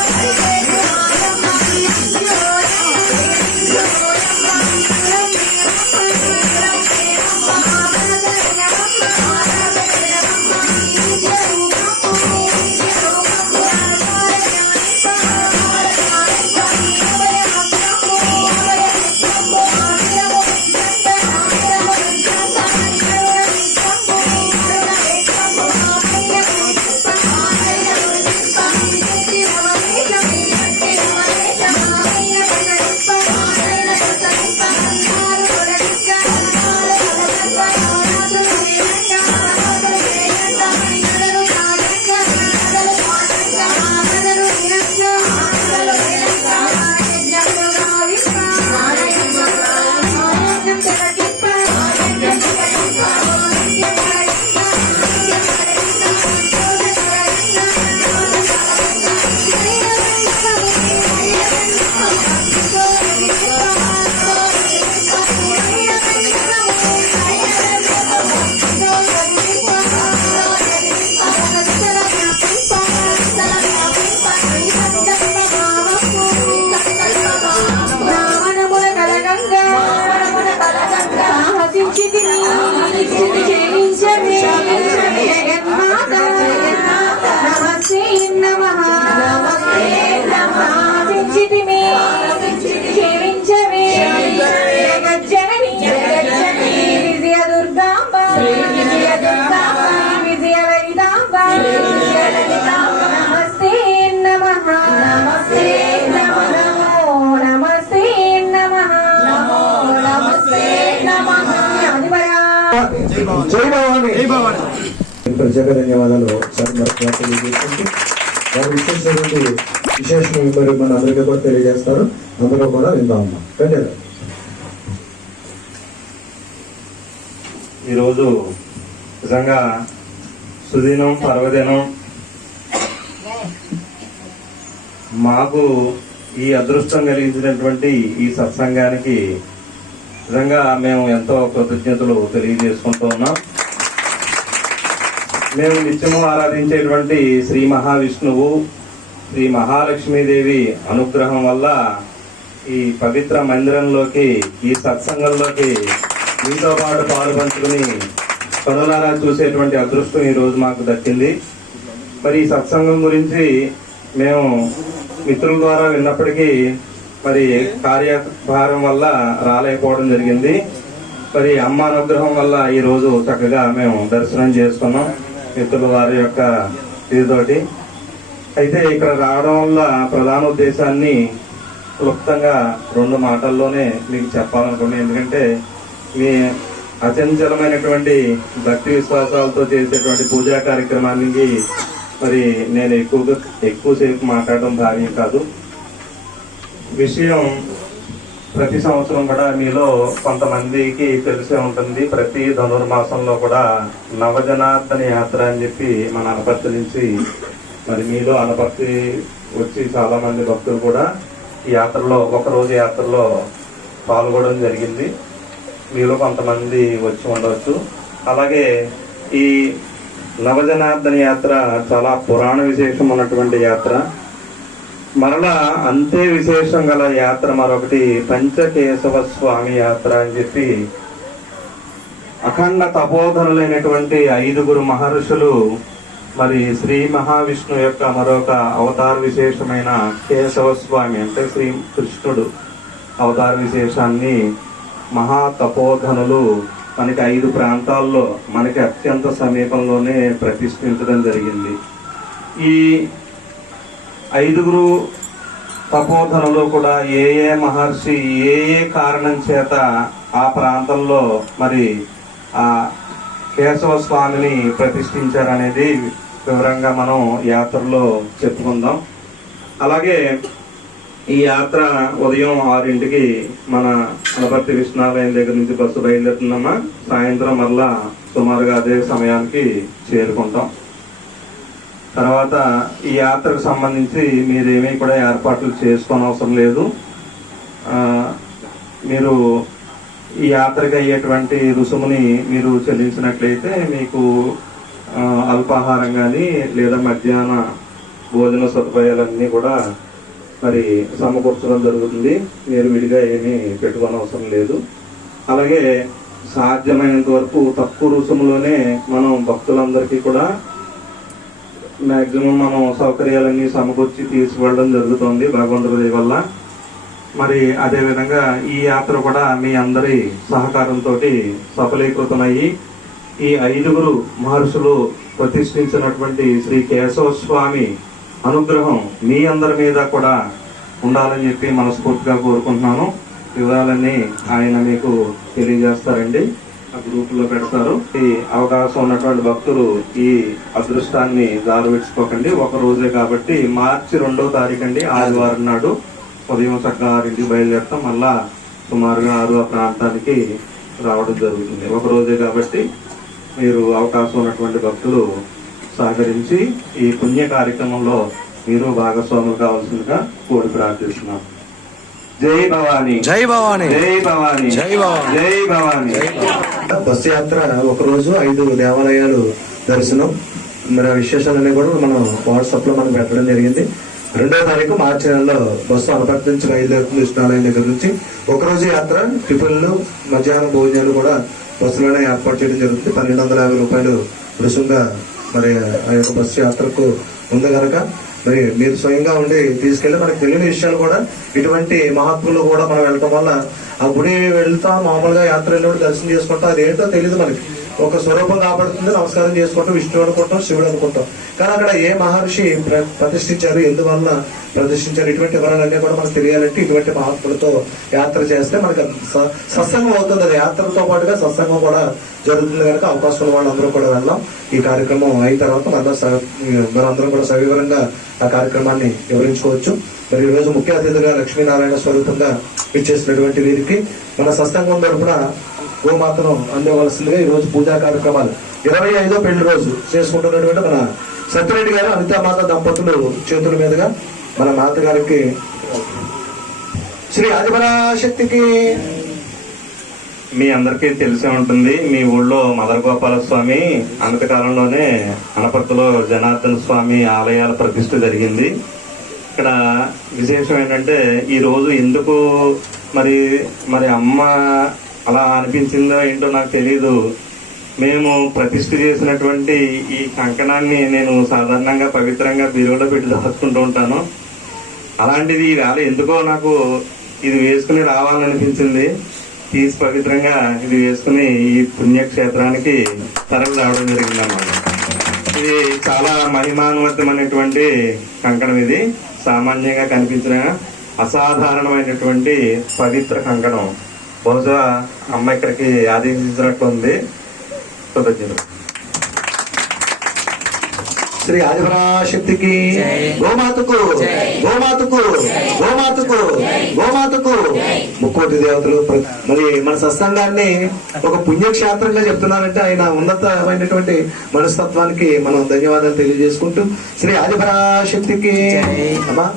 Thank you. Thank you. ప్రత్యేక ధన్యవాదాలు sir తెలియజేస్తుంది తెలియజేసుకుంటూ వారు విశేషం మరి మన అందరికీ కూడా తెలియజేస్తారు. అందరూ కూడా విందామమ్మా ధన్యవాదాలు. ఈరోజు నిజంగా సుదినం పర్వదినం మాకు ఈ అదృష్టం కలిగించినటువంటి ఈ సత్సంగానికి నిజంగా మేము ఎంతో కృతజ్ఞతలు తెలియజేసుకుంటూ ఉన్నాం. మేము నిత్యము ఆరాధించేటువంటి శ్రీ మహావిష్ణువు శ్రీ మహాలక్ష్మీదేవి అనుగ్రహం వల్ల ఈ పవిత్ర మందిరంలోకి ఈ సత్సంగంలోకి మీతో పాటు పాలు పంచుకుని కనులారా చూసేటువంటి అదృష్టం ఈ రోజు మాకు దక్కింది. మరి ఈ సత్సంగం గురించి మేము మిత్రుల ద్వారా విన్నప్పటికీ మరి కార్యభారం వల్ల రాలేకపోవడం జరిగింది. మరి అమ్మ అనుగ్రహం వల్ల ఈ రోజు చక్కగా మేము దర్శనం చేసుకున్నాం. మిత్రుల వారి యొక్క ఇదితోటి. అయితే ఇక్కడ రావడం వల్ల ప్రధాన ఉద్దేశాన్ని క్లుప్తంగా రెండు మాటల్లోనే మీకు చెప్పాలనుకున్నాను ఎందుకంటే మీ అచంచలమైనటువంటి భక్తి విశ్వాసాలతో చేసేటువంటి పూజా కార్యక్రమానికి మరి నేను ఎక్కువగా ఎక్కువసేపు మాట్లాడడం భావ్యం కాదు. విషయం ప్రతి సంవత్సరం కూడా మీలో కొంతమందికి తెలిసే ఉంటుంది. ప్రతి ధనుర్మాసంలో కూడా నవజనార్దన యాత్ర అని చెప్పి మన అనపర్తి నుంచి మరి మీలో అనపర్తి వచ్చి చాలా మంది భక్తులు కూడా ఈ యాత్రలో ఒకరోజు యాత్రలో పాల్గొనడం జరిగింది. మీలో కొంతమంది వచ్చి ఉండవచ్చు. అలాగే ఈ నవజనార్దన యాత్ర చాలా పురాణ విశేషం ఉన్నటువంటి యాత్ర. మరలా అంతే విశేషం గల యాత్ర మరొకటి పంచకేశవ స్వామి యాత్ర అని చెప్పి అఖండ తపోధనులైనటువంటి ఐదుగురు మహర్షులు మరి శ్రీ మహావిష్ణు యొక్క మరొక అవతార విశేషమైన కేశవ స్వామి అంటే శ్రీ కృష్ణుడు అవతార విశేషాన్ని మహా తపోధనులు మనకి ఐదు ప్రాంతాల్లో మనకి అత్యంత సమీపంలోనే ప్రతిష్ఠించడం జరిగింది. ఈ ఐదుగురు తపోధనలో కూడా ఏ ఏ మహర్షి ఏ ఏ కారణం చేత ఆ ప్రాంతంలో మరి ఆ కేశవ స్వామిని ప్రతిష్ఠించారనేది వివరంగా మనం యాత్రలో చెప్పుకుందాం. అలాగే ఈ యాత్ర ఉదయం ఆరింటికి మన అనపర్తి విష్ణాలయం దగ్గర నుంచి బస్సు బయలుదేరుతుందమ్మా. సాయంత్రం మరలా సుమారుగా అదే సమయానికి చేరుకుంటాం. తర్వాత ఈ యాత్రకు సంబంధించి మీరేమీ కూడా ఏర్పాట్లు చేసుకోని అవసరం లేదు. మీరు ఈ యాత్రకు అయ్యేటువంటి రుసుముని మీరు చెల్లించినట్లయితే మీకు అల్పాహారం కానీ లేదా మధ్యాహ్న భోజన సదుపాయాలన్నీ కూడా మరి సమకూర్చడం జరుగుతుంది. మీరు విడిగా ఏమీ పెట్టుకోని అవసరం లేదు. అలాగే సాధ్యమైనంత వరకు తక్కువ రుసుములోనే మనం భక్తులందరికీ కూడా మ్యాక్సిమం మనం సౌకర్యాలన్నీ సమకూర్చి తీసుకువెళ్ళడం జరుగుతుంది భగవంతుడి వల్ల. మరి అదే విధంగా ఈ యాత్ర కూడా మీ అందరి సహకారంతో సఫలీకృతమయ్యి ఈ ఐదుగురు మహర్షులు ప్రతిష్ఠించినటువంటి శ్రీ కేశవ స్వామి అనుగ్రహం మీ అందరి మీద కూడా ఉండాలని చెప్పి మనస్ఫూర్తిగా కోరుకుంటున్నాను. వివరాలన్నీ ఆయన మీకు తెలియజేస్తారండి. గ్రూప్లో పెడతారు. ఈ అవకాశం ఉన్నటువంటి భక్తులు ఈ అదృష్టాన్ని దారివిడ్చుకోకండి ఒక రోజే కాబట్టి మార్చి రెండో తారీఖు అండి ఆదివారం నాడు ఉదయం చక్కగా ఆరింటికి బయలుదేరుతాం. మళ్ళా సుమారుగా ఆరు ఆ ప్రాంతానికి రావడం జరుగుతుంది. ఒక రోజే కాబట్టి మీరు అవకాశం ఉన్నటువంటి భక్తులు సహకరించి ఈ పుణ్య కార్యక్రమంలో మీరు భాగస్వాములు కావాల్సిందిగా కోరి ప్రార్థిస్తున్నాం. జై భవానీ. జై భవానీ. జై భవానీ. జై భవానీ. జై భవానీ. బస్సు యాత్ర ఒక రోజు ఐదు దేవాలయాలు దర్శనం. మరి ఆ విశేషాలన్నీ కూడా మనం వాట్సాప్లో మనం పెట్టడం జరిగింది. రెండో తారీఖు మార్చి నెలలో బస్సు అనపర్తి నుంచి బయలుదేరుతుంది కృష్ణాలయం దగ్గర నుంచి ఒక రోజు యాత్ర టిఫిన్లు మధ్యాహ్నం భోజనాలు కూడా బస్సులోనే ఏర్పాటు చేయడం జరుగుతుంది. పన్నెండు వందల యాభై రూపాయలు రుసుముగా మరి ఆ యొక్క బస్సు యాత్రకు ఉంది కనుక మరి మీరు స్వయంగా ఉండి తీసుకెళ్ళి మనకు తెలియని విషయాలు కూడా ఇటువంటి మహాత్ములు కూడా మనం వెళ్ళటం వల్ల ఆ గుడి వెళ్తా మామూలుగా యాత్ర వెళ్ళినప్పుడు దర్శనం చేసుకుంటాం అది ఏంటో తెలియదు మనకి. ఒక స్వరూపం కాబడుతుంది నమస్కారం చేసుకుంటాం విష్ణువు అనుకుంటాం శివుడు అనుకుంటాం. కానీ అక్కడ ఏ మహర్షి ప్ర- ప్రతిష్ఠించారు ఎందువల్ల ప్రతిష్ఠించారు? ఇటువంటి వివరాలన్నీ కూడా మనకు తెలియాలంటే ఇటువంటి మహాత్ములతో యాత్ర చేస్తే మనకి స- సత్సంగం అవుతుంది. అది యాత్రతో పాటుగా సత్సంగం కూడా జరుగుతుంది కనుక అవకాశం వాళ్ళందరూ కూడా వెళ్ళాం ఈ కార్యక్రమం అయిన తర్వాత మళ్ళీ మనందరం కూడా సవివరంగా ఆ కార్యక్రమాన్ని వివరించుకోవచ్చు. మరి ఈ రోజు ముఖ్య అతిథిగా లక్ష్మీనారాయణ స్వరూపంగా ఇచ్చేసినటువంటి వీరికి మన సత్సంగం తరఫున గోమాతను అందివ్వవలసిందిగా ఈ రోజు పూజా కార్యక్రమాలు. ఇరవై ఐదో పెళ్ళి రోజు చేసుకుంటున్నటువంటి మన సత్యరెడ్డి గారు అనితామాత దంపతులు చేతుల మీదుగా మన మాత గారికి శ్రీ ఆదిపరాశక్తికి మీ అందరికీ తెలిసే ఉంటుంది మీ ఊళ్ళో మదర్ గోపాల స్వామి అంతకాలంలోనే అనపర్తిలో జనార్దన స్వామి ఆలయాల ప్రతిష్ఠ జరిగింది. ఇక్కడ విశేషం ఏంటంటే ఈ రోజు ఎందుకు మరి మరి అమ్మ అలా అనిపించిందో ఏంటో నాకు తెలియదు మేము ప్రతిష్ఠ చేసినటువంటి ఈ కంకణాన్ని నేను సాధారణంగా పవిత్రంగా బీరువులో పెట్టి దాచుకుంటూ ఉంటాను. అలాంటిది ఈ వేళ ఎందుకో నాకు ఇది వేసుకుని రావాలనిపించింది. తీసి పవిత్రంగా ఇది వేసుకుని ఈ పుణ్యక్షేత్రానికి తరలి రావడం జరిగింది అన్నమాట. ఇది చాలా మహిమానువర్తమైనటువంటి కంకణం ఇది. సామాన్యంగా కనిపించిన అసాధారణమైనటువంటి పవిత్ర కంకణం. బహుశా అమ్మ ఇక్కడికి ఆదేశించినట్టు ఉంది. కృతజ్ఞతలు శ్రీ ఆదిపరాశక్తికి గోమాతకు గోమాతకు గోమాతకు గోమాతకు. ముక్కోటి దేవతలు మరి మన సత్సంగాన్ని ఒక పుణ్యక్షేత్రంగా చెప్తున్నారంటే ఆయన ఉన్నతమైనటువంటి మనస్తత్వానికి మనం ధన్యవాదాలు తెలియజేసుకుంటూ శ్రీ ఆదిపరాశక్తికి అమ్మా.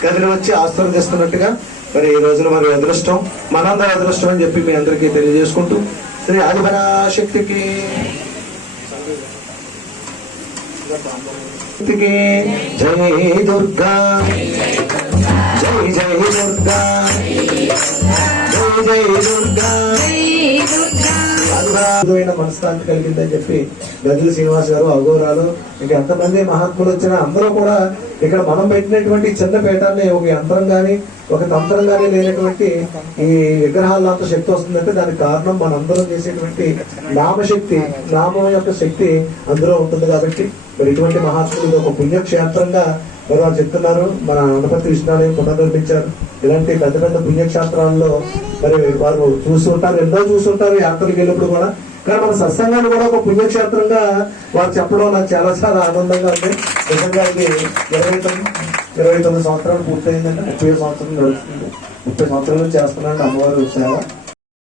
కదిలి వచ్చి ఆశీర్వదిస్తున్నట్టుగా మరి ఈ రోజున మరి అదృష్టం మనందరి అదృష్టం అని చెప్పి మీ అందరికీ తెలియజేసుకుంటూ శ్రీ ఆదిపరాశక్తికి శక్తికి జై దుర్గా. జై జై దుర్గా. జై జై దుర్గా. అద్భుతమైన మనశ్శాంతి కలిగిందని చెప్పి గదులు శ్రీనివాస్ గారు అఘోరాలు ఇంకా ఎంతమంది మహాత్ములు వచ్చినా అందరూ కూడా ఇక్కడ మనం పెట్టినటువంటి చిన్న పీఠాన్ని ఒక యంత్రం గాని ఒక తంత్రం గాని లేనటువంటి ఈ విగ్రహాల్లో అంత శక్తి వస్తుందంటే దానికి కారణం మనందరం చేసేటువంటి నామశక్తి నామం యొక్క శక్తి అందులో ఉంటుంది కాబట్టి మరి ఇటువంటి మహాత్ములు ఒక పుణ్యక్షేత్రంగా మరి వాళ్ళు చెప్తున్నారు మన అనపతి విష్ణాలయం పునర్నిర్మించారు ఇలాంటి పెద్ద పెద్ద పుణ్యక్షేత్రాల్లో మరి వారు చూస్తుంటారు ఎన్నో చూస్తుంటారు యాత్రలకు వెళ్ళినప్పుడు కూడా. కానీ మన సత్సంగాన్ని కూడా ఒక పుణ్యక్షేత్రంగా వారు చెప్పడం నాకు చాలా చాలా ఆనందంగా ఉంది. నిజంగా ఇది ఇరవై తొమ్మిది ఇరవై తొమ్మిది సంవత్సరాలు పూర్తయిందంటే ముప్పై సంవత్సరం నడుస్తుంది. ముప్పై సంవత్సరాలు చేస్తున్నాను అమ్మవారు సేవ